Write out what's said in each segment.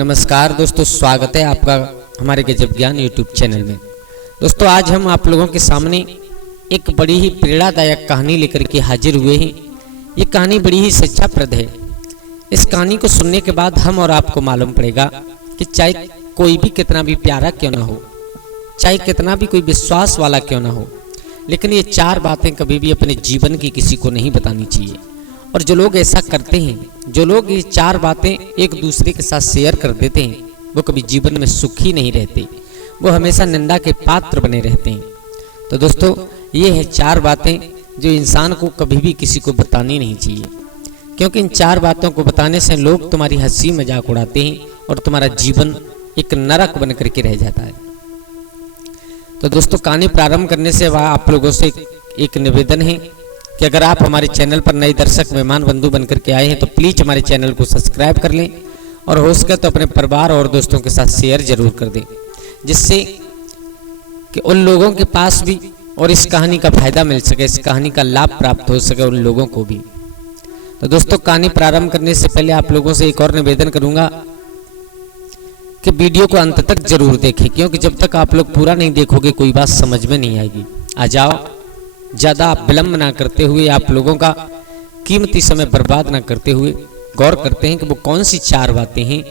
नमस्कार दोस्तों, स्वागत है आपका हमारे गजब ज्ञान यूट्यूब चैनल में। दोस्तों आज हम आप लोगों के सामने एक बड़ी ही प्रेरणादायक कहानी लेकर के हाजिर हुए हैं। ये कहानी बड़ी ही शिक्षाप्रद है। इस कहानी को सुनने के बाद हम और आपको मालूम पड़ेगा कि चाहे कोई भी कितना भी प्यारा क्यों ना हो, चाहे कितना भी कोई विश्वास वाला क्यों ना हो, लेकिन ये चार बातें कभी भी अपने जीवन की किसी को नहीं बतानी चाहिए। और जो लोग ऐसा करते हैं, जो लोग ये चार बातें एक दूसरे के साथ शेयर कर देते हैं, वो कभी जीवन में सुखी नहीं रहते, वो हमेशा निंदा के पात्र बने रहते हैं। तो दोस्तों ये है चार बातें जो इंसान को कभी भी किसी को बतानी नहीं चाहिए, क्योंकि इन चार बातों को बताने से लोग तुम्हारी हंसी मजाक उड़ाते हैं और तुम्हारा जीवन एक नरक बन करके रह जाता है। तो दोस्तों कहानी प्रारंभ करने से आप लोगों से एक निवेदन है कि अगर आप हमारे चैनल पर नए दर्शक मेहमान बंधु बनकर के आए हैं तो प्लीज़ हमारे चैनल को सब्सक्राइब कर लें और हो सके तो अपने परिवार और दोस्तों के साथ शेयर जरूर कर दें, जिससे कि उन लोगों के पास भी और इस कहानी का फायदा मिल सके, इस कहानी का लाभ प्राप्त हो सके उन लोगों को भी। तो दोस्तों कहानी प्रारंभ करने से पहले आप लोगों से एक और निवेदन करूंगा कि वीडियो को अंत तक जरूर देखें, क्योंकि जब तक आप लोग पूरा नहीं देखोगे कोई बात समझ में नहीं आएगी। आ जाओ, ज़्यादा विलंब ना करते हुए आप लोगों का कीमती समय बर्बाद ना करते हुए गौर करते हैं कि वो कौन सी चार बातें हैं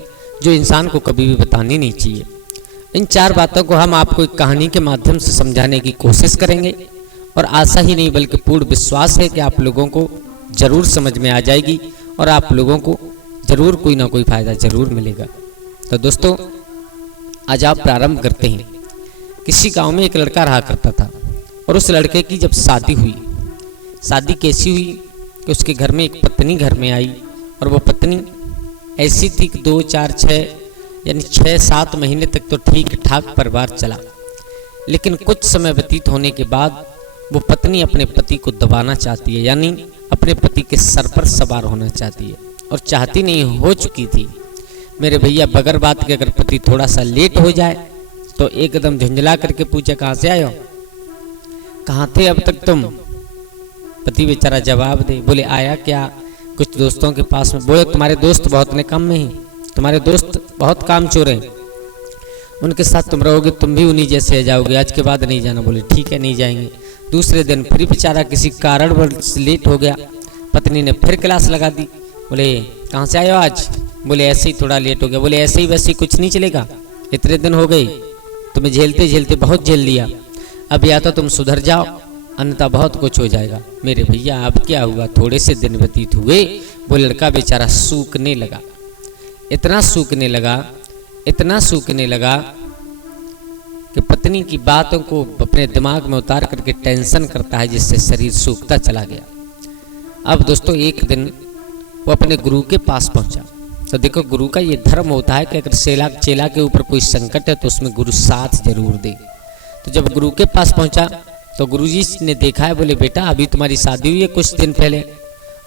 जो इंसान को कभी भी बतानी नहीं चाहिए। इन चार बातों को हम आपको एक कहानी के माध्यम से समझाने की कोशिश करेंगे और आशा ही नहीं बल्कि पूर्ण विश्वास है कि आप लोगों को ज़रूर समझ में आ जाएगी और आप लोगों को ज़रूर कोई ना कोई फ़ायदा ज़रूर मिलेगा। तो दोस्तों आज आप प्रारंभ करते हैं। किसी गांव में एक लड़का रहा करता था और उस लड़के की जब शादी हुई, शादी कैसी हुई कि उसके घर में एक पत्नी घर में आई और वो पत्नी ऐसी थी कि 2, 4, 6 यानी 6-7 महीने तक तो ठीक ठाक परिवार चला, लेकिन कुछ समय व्यतीत होने के बाद वो पत्नी अपने पति को दबाना चाहती है, यानी अपने पति के सर पर सवार होना चाहती है और चाहती नहीं, हो चुकी थी। मेरे भैया बगैर बात के अगर पति थोड़ा सा लेट हो जाए तो एकदम झुंझला करके पूछे कहाँ से आए हो, कहाँ थे अब तक तुम। पति बेचारा जवाब दे, बोले आया क्या कुछ दोस्तों के पास में। बोले तुम्हारे दोस्त बहुत निकम्मे में हैं, तुम्हारे दोस्त बहुत कामचोर हैं, उनके साथ तुम रहोगे तुम भी उन्हीं जैसे जाओगे, आज के बाद नहीं जाना। बोले ठीक है नहीं जाएंगे। दूसरे दिन फिर बेचारा किसी कारणवश लेट हो गया, पत्नी ने फिर क्लास लगा दी। बोले कहाँ से आए हो आज। बोले ऐसे ही थोड़ा लेट हो गया। बोले ऐसे ही वैसे ही कुछ नहीं चलेगा, इतने दिन हो गए तुम्हें झेलते झेलते बहुत झेल लिया, अब या तो तुम सुधर जाओ अन्यथा बहुत कुछ हो जाएगा। मेरे भैया अब क्या हुआ, थोड़े से दिन व्यतीत हुए, वो लड़का बेचारा सूखने लगा, इतना सूखने लगा, इतना सूखने लगा कि पत्नी की बातों को अपने दिमाग में उतार करके टेंशन करता है, जिससे शरीर सूखता चला गया। अब दोस्तों एक दिन वो अपने गुरु के पास पहुंचा। तो देखो गुरु का ये धर्म होता है कि अगर चेला के ऊपर कोई संकट है तो उसमें गुरु साथ जरूर दे। तो जब गुरु के पास पहुंचा तो गुरुजी ने देखा है, बोले बेटा अभी तुम्हारी शादी हुई है कुछ दिन पहले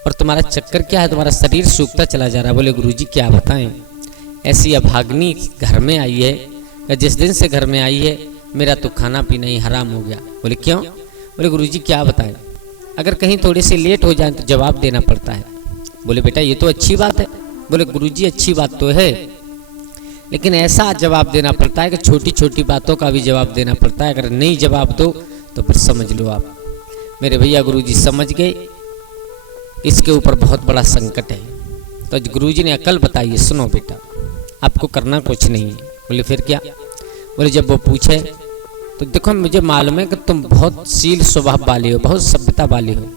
और तुम्हारा चक्कर क्या है, तुम्हारा शरीर सूखता चला जा रहा है। बोले गुरुजी क्या बताएं, ऐसी अभाग्नि घर में आई है, जिस दिन से घर में आई है मेरा तो खाना पीना ही हराम हो गया। बोले क्यों। बोले गुरुजी क्या बताएं, अगर कहीं थोड़े से लेट हो जाए तो जवाब देना पड़ता है। बोले बेटा ये तो अच्छी बात है। बोले गुरुजी अच्छी बात तो है, लेकिन ऐसा जवाब देना पड़ता है कि छोटी छोटी बातों का भी जवाब देना पड़ता है, अगर नहीं जवाब दो तो फिर समझ लो आप। मेरे भैया गुरुजी समझ गए इसके ऊपर बहुत बड़ा संकट है। तो गुरुजी ने अकल बताई, सुनो बेटा आपको करना कुछ नहीं है। बोले फिर क्या। बोले जब वो पूछे तो देखो मुझे मालूम है कि तुम बहुत शील स्वभाव वाले हो, बहुत सभ्यता वाले हो,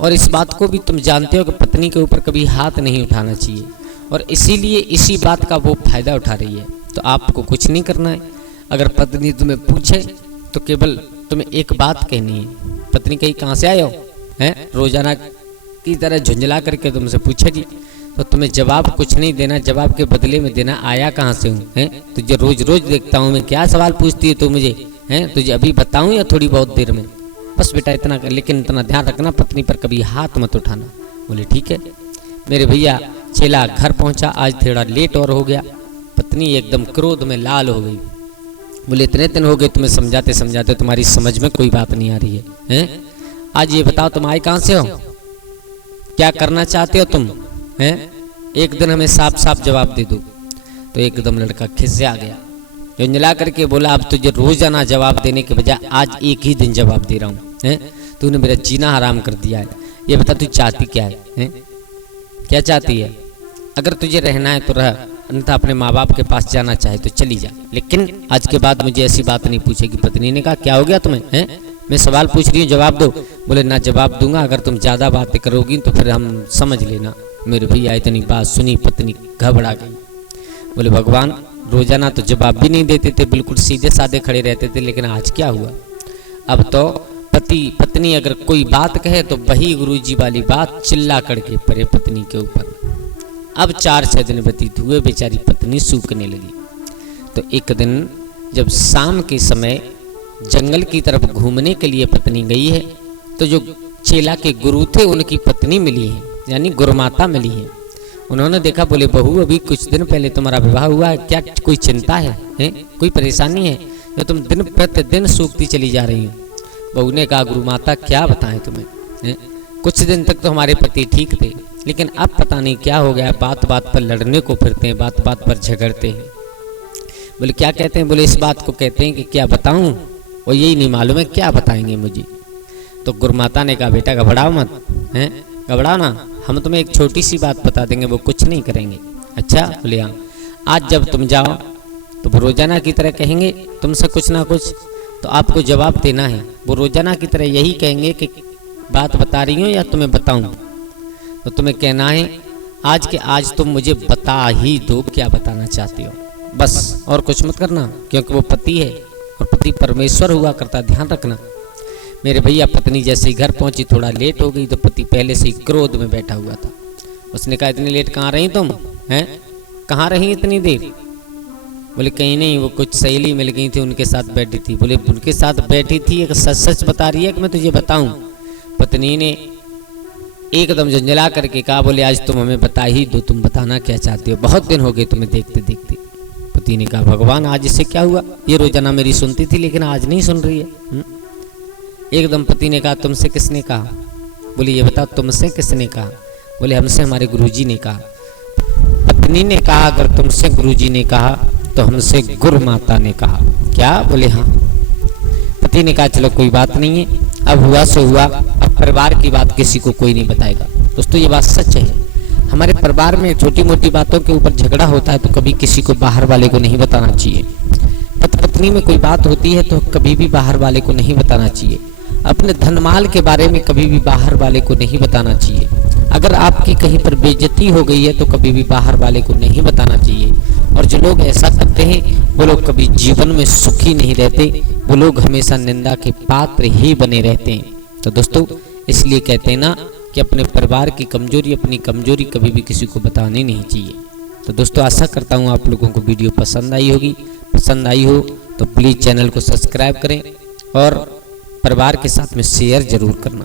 और इस बात को भी तुम जानते हो कि पत्नी के ऊपर कभी हाथ नहीं उठाना चाहिए, और इसीलिए इसी बात का वो फायदा उठा रही है। तो आपको कुछ नहीं करना है, अगर पत्नी तुम्हें पूछे तो केवल तुम्हें एक बात कहनी है। पत्नी कहीं कहाँ से आए हो हैं, रोजाना की तरह झुंझला करके तुमसे पूछेगी तो तुम्हें जवाब कुछ नहीं देना, जवाब के बदले में देना आया कहाँ से हूँ हैं, तुझे रोज रोज देखता हूँ मैं, क्या सवाल पूछती है तू मुझे हैं, तुझे अभी बताऊँ या थोड़ी बहुत देर में। बस बेटा इतना कर, लेकिन इतना ध्यान रखना पत्नी पर कभी हाथ मत उठाना। बोले ठीक है। मेरे भैया चेला घर पहुंचा, आज थोड़ा लेट और हो गया। पत्नी एकदम क्रोध में लाल हो गई। बोले इतने दिन हो गए तुम्हें समझाते समझाते, तुम्हारी समझ में कोई बात नहीं आ रही है हैं? आज ये बताओ तुम आए कहाँ से हो, क्या करना चाहते हो तुम हैं? एक दिन हमें साफ साफ जवाब दे दो। तो एकदम लड़का खिसिया गया, झुंझला करके बोला अब तुझे रोजाना जवाब देने के बजाय आज एक ही दिन जवाब दे रहा हूँ, हैं तूने मेरा जीना हराम कर दिया है। ये बता तू चाहती क्या है, हैं क्या चाहती है? अगर तुझे रहना है तो रह, अन्यथा अपने माँ बाप के पास जाना चाहे तो चली जा, लेकिन आज के बाद मुझे ऐसी बात नहीं पूछेगी। पत्नी ने कहा क्या हो गया तुम्हें, हैं मैं सवाल पूछ रही हूँ जवाब दो। बोले ना जवाब दूंगा, अगर तुम ज़्यादा बातें करोगी तो फिर हम समझ लेना। मेरे भैया इतनी बात सुनी पत्नी घबरा गई। बोले भगवान रोजाना तो जवाब भी नहीं देते थे, बिल्कुल सीधे साधे खड़े रहते थे, लेकिन आज क्या हुआ? अब तो पति पत्नी अगर कोई बात कहे तो वही गुरुजी वाली बात चिल्ला करके पड़े पत्नी के ऊपर। अब 4-6 दिन व्यतीत हुए, बेचारी पत्नी सूखने लगी। तो एक दिन जब शाम के समय जंगल की तरफ घूमने के लिए पत्नी गई है, तो जो चेला के गुरु थे उनकी पत्नी मिली है, यानी गुरुमाता मिली है। उन्होंने देखा, बोले बहू अभी कुछ दिन पहले तुम्हारा विवाह हुआ है, क्या कोई चिंता है, कोई परेशानी है जो तुम दिन प्रतिदिन सूखती चली जा रही हो? बहू ने कहा गुरु माता क्या बताएं तुम्हें, कुछ दिन तक तो हमारे पति ठीक थे, लेकिन अब पता नहीं क्या हो गया, बात बात पर लड़ने को फिरते हैं, बात बात पर झगड़ते हैं। बोले क्या कहते हैं? बोले इस बात को कहते हैं कि क्या बताऊं, और यही नहीं मालूम है क्या बताएंगे मुझे। तो गुरुमाता ने कहा बेटा घबराओ मत, हैं घबराओ ना, हम तुम्हें एक छोटी सी बात बता देंगे, वो कुछ नहीं करेंगे। अच्छा? बोले हाँ। आज जब तुम जाओ तो वो रोजाना की तरह कहेंगे तुमसे कुछ ना कुछ, तो आपको जवाब देना है। वो रोजाना की तरह यही कहेंगे कि बात बता रही हूँ या तुम्हें बताऊं? तो तुम्हें कहना है आज के आज तुम मुझे बता ही दो क्या बताना चाहती हो, बस और कुछ मत करना, क्योंकि वो पति है और पति परमेश्वर हुआ करता, ध्यान रखना। मेरे भैया पत्नी जैसे ही घर पहुंची, थोड़ा लेट हो गई, तो पति पहले से ही क्रोध में बैठा हुआ था। उसने कहा इतनी लेट कहाँ रही तुम, हैं कहाँ रही इतनी देर? बोले कहीं नहीं, वो कुछ सहेली मिल गई थी उनके साथ बैठी थी। बोले उनके साथ बैठी थी, एक सच सच बता रही है कि मैं तुझे बताऊं? पत्नी ने एकदम झंझला करके कहा बोले आज तुम हमें बता ही दो, तुम बताना क्या चाहती हो, बहुत दिन हो गए तुम्हें देखते देखते। पति ने कहा भगवान आज इससे क्या हुआ, ये रोजाना मेरी सुनती थी लेकिन आज नहीं सुन रही है। एकदम पति ने कहा तुमसे किसने कहा? बोले ये बता तुमसे किसने कहा? बोले हमसे हमारे गुरुजी ने कहा। पत्नी ने कहा अगर तुमसे गुरुजी ने कहा तो हमसे गुरु माता ने कहा। क्या? बोले हाँ। पति ने कहा चलो कोई बात नहीं है, अब हुआ सो हुआ, अब परिवार की बात किसी को कोई नहीं बताएगा। दोस्तों ये बात सच है, हमारे परिवार में छोटी मोटी बातों के ऊपर झगड़ा होता है तो कभी किसी को बाहर वाले को नहीं बताना चाहिए। पति पत्नी में कोई बात होती है तो कभी भी बाहर वाले को नहीं बताना चाहिए। अपने धनमाल के बारे में कभी भी बाहर वाले को नहीं बताना चाहिए। अगर आपकी कहीं पर बेइज्जती हो गई है तो कभी भी बाहर वाले को नहीं बताना चाहिए। और जो लोग ऐसा करते हैं वो लोग कभी जीवन में सुखी नहीं रहते, वो लोग हमेशा निंदा के पात्र ही बने रहते हैं। तो दोस्तों इसलिए कहते हैं ना कि अपने परिवार की कमजोरी, अपनी कमजोरी कभी भी किसी को बतानी नहीं चाहिए। तो दोस्तों आशा करता हूँ आप लोगों को वीडियो पसंद आई होगी। पसंद आई हो तो प्लीज़ चैनल को सब्सक्राइब करें और परिवार के साथ में शेयर जरूर करना।